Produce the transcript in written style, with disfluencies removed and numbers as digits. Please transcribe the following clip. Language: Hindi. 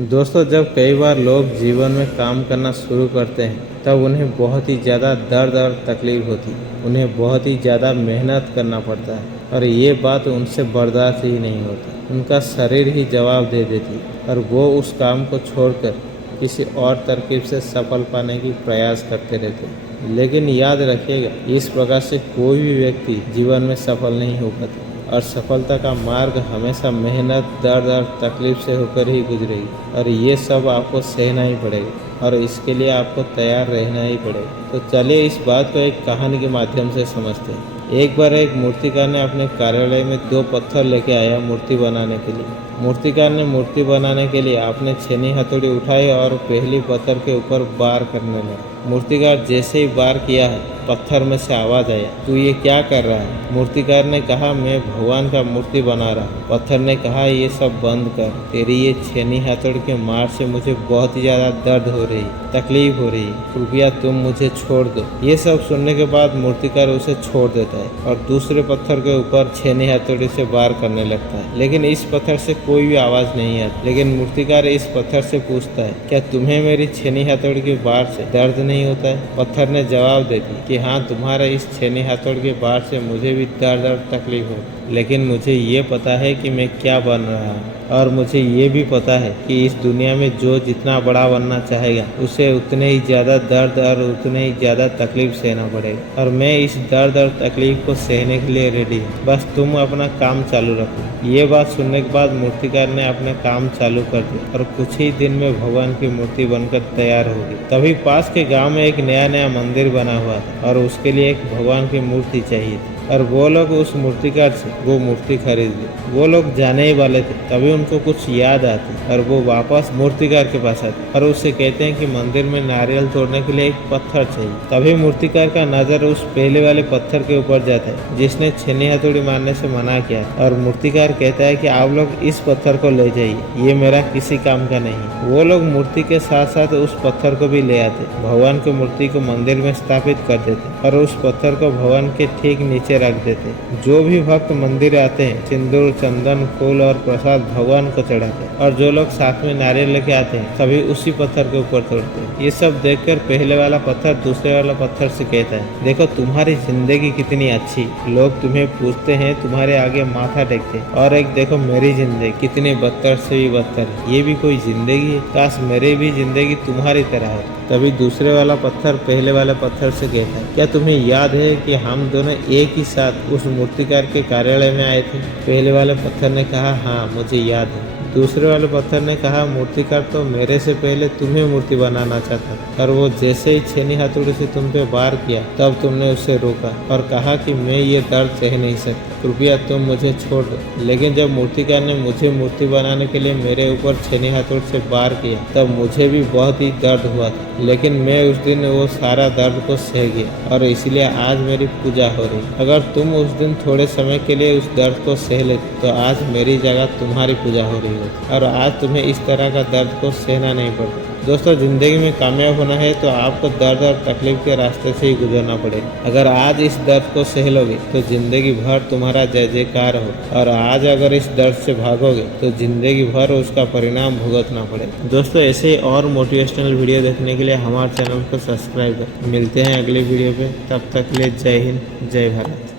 दोस्तों, जब कई बार लोग जीवन में काम करना शुरू करते हैं तब उन्हें बहुत ही ज़्यादा दर्द और तकलीफ होती है। उन्हें बहुत ही ज़्यादा मेहनत करना पड़ता है और ये बात उनसे बर्दाश्त ही नहीं होती। उनका शरीर ही जवाब दे देती है और वो उस काम को छोड़कर किसी और तरकीब से सफल पाने की प्रयास करते रहते हैं। लेकिन याद रखिएगा, इस प्रकार से कोई भी व्यक्ति जीवन में सफल नहीं हो पाता और सफलता का मार्ग हमेशा मेहनत, दर्द और तकलीफ से होकर ही गुजरेगी और ये सब आपको सहना ही पड़ेगा और इसके लिए आपको तैयार रहना ही पड़ेगा। तो चलिए इस बात को एक कहानी के माध्यम से समझते हैं। एक बार एक मूर्तिकार ने अपने कार्यालय में 2 पत्थर लेके आया मूर्ति बनाने के लिए। मूर्तिकार ने मूर्ति बनाने के लिए अपने छेनी हथौड़ी उठाई और पहली पत्थर के ऊपर वार करने लगा। मूर्तिकार जैसे ही वार किया है, पत्थर में से आवाज आया, तू ये क्या कर रहा है? मूर्तिकार ने कहा, मैं भगवान का मूर्ति बना रहा हूँ। पत्थर ने कहा, ये सब बंद कर, तेरी ये छेनी हथौड़ी के मार से मुझे बहुत ही ज्यादा दर्द हो रही है, तकलीफ हो रही है, कृपया तुम मुझे छोड़ दो। ये सब सुनने के बाद मूर्तिकार उसे छोड़ देता है और दूसरे पत्थर के ऊपर छेनी हथौड़ी से वार करने लगता है। लेकिन इस पत्थर से कोई भी आवाज नहीं आती। लेकिन मूर्तिकार इस पत्थर से पूछता है, क्या तुम्हें मेरी छेनी हथौड़ी के वार से दर्द नहीं होता है? पत्थर ने जवाब दे दिया कि हाँ, तुम्हारे इस छेनी हथौड़ी के वार से मुझे भी दर्द और तकलीफ हो, लेकिन मुझे ये पता है कि मैं क्या बन रहा हूँ और मुझे ये भी पता है कि इस दुनिया में जो जितना बड़ा बनना चाहेगा उसे उतने ही ज़्यादा दर्द और उतने ही ज़्यादा तकलीफ सहना पड़ेगा और मैं इस दर्द और तकलीफ को सहने के लिए रेडी हूँ। बस तुम अपना काम चालू रखो। ये बात सुनने के बाद मूर्तिकार ने अपना काम चालू कर दिया और कुछ ही दिन में भगवान की मूर्ति बनकर तैयार हो गई। तभी पास के गाँव में एक नया मंदिर बना हुआ था और उसके लिए एक भगवान की मूर्ति चाहिए थी और वो लोग उस मूर्तिकार से वो मूर्ति खरीद ली। वो लोग जाने ही वाले थे, तभी उनको कुछ याद आती और वो वापस मूर्तिकार के पास आते और उससे कहते हैं कि मंदिर में नारियल तोड़ने के लिए एक पत्थर चाहिए। तभी मूर्तिकार का नजर उस पहले वाले पत्थर के ऊपर जाता है जिसने छेनी हथौड़ी मारने से मना किया और मूर्तिकार कहता है कि आप लोग इस पत्थर को ले जाइए, ये मेरा किसी काम का नहीं। वो लोग मूर्ति के साथ साथ उस पत्थर को भी ले आते, भगवान की मूर्ति को मंदिर में स्थापित कर देते और उस पत्थर को भगवान के ठीक नीचे रख देते। जो भी भक्त मंदिर आते हैं, सिंदूर, चंदन, फूल और प्रसाद भगवान को चढ़ाते हैं और जो लोग साथ में नारियल लेके आते हैं सभी उसी पत्थर के ऊपर तोड़ते हैं। ये सब देखकर पहले वाला पत्थर दूसरे वाला पत्थर से कहता है, देखो तुम्हारी जिंदगी कितनी अच्छी, लोग तुम्हें पूछते हैं, तुम्हारे आगे माथा टेकते हैं, और एक देखो मेरी जिंदगी कितनी बदतर से भी बदतर है, ये भी कोई जिंदगी है? काश मेरी भी जिंदगी तुम्हारी तरह है। तभी दूसरे वाला पत्थर पहले वाले पत्थर से कहता है, क्या तुम्हें याद है कि हम दोनों एक ही साथ उस मूर्तिकार के कार्यालय में आए थे? पहले वाले पत्थर ने कहा, हाँ मुझे याद है। दूसरे वाले पत्थर ने कहा, मूर्तिकार तो मेरे से पहले तुम्हें मूर्ति बनाना चाहता और वो जैसे ही छेनी हथौड़ी से तुम पे वार किया तब तुमने उसे रोका और कहा कि मैं ये दर्द सह नहीं सकता, कृपया तुम मुझे छोड़ दो। लेकिन जब मूर्तिकार ने मुझे मूर्ति बनाने के लिए मेरे ऊपर छेनी हथौड़ी से वार किया तब मुझे भी बहुत ही दर्द हुआ था, लेकिन मैं उस दिन वो सारा दर्द को सह गया और इसलिए आज मेरी पूजा हो रही। अगर तुम उस दिन थोड़े समय के लिए उस दर्द को सह लेते तो आज मेरी जगह तुम्हारी पूजा हो रही होती और आज तुम्हें इस तरह का दर्द को सहना नहीं पड़ता। दोस्तों, जिंदगी में कामयाब होना है तो आपको दर्द और तकलीफ के रास्ते से ही गुजरना पड़ेगा। अगर आज इस दर्द को सह लोगे तो जिंदगी भर तुम्हारा जय जयकार हो और आज अगर इस दर्द से भागोगे तो जिंदगी भर उसका परिणाम भुगतना पड़ेगा। दोस्तों, ऐसे और मोटिवेशनल वीडियो देखने के लिए हमारे चैनल को सब्सक्राइब करें। मिलते हैं अगली वीडियो पे, तब तक के लिए जय हिंद, जय भारत।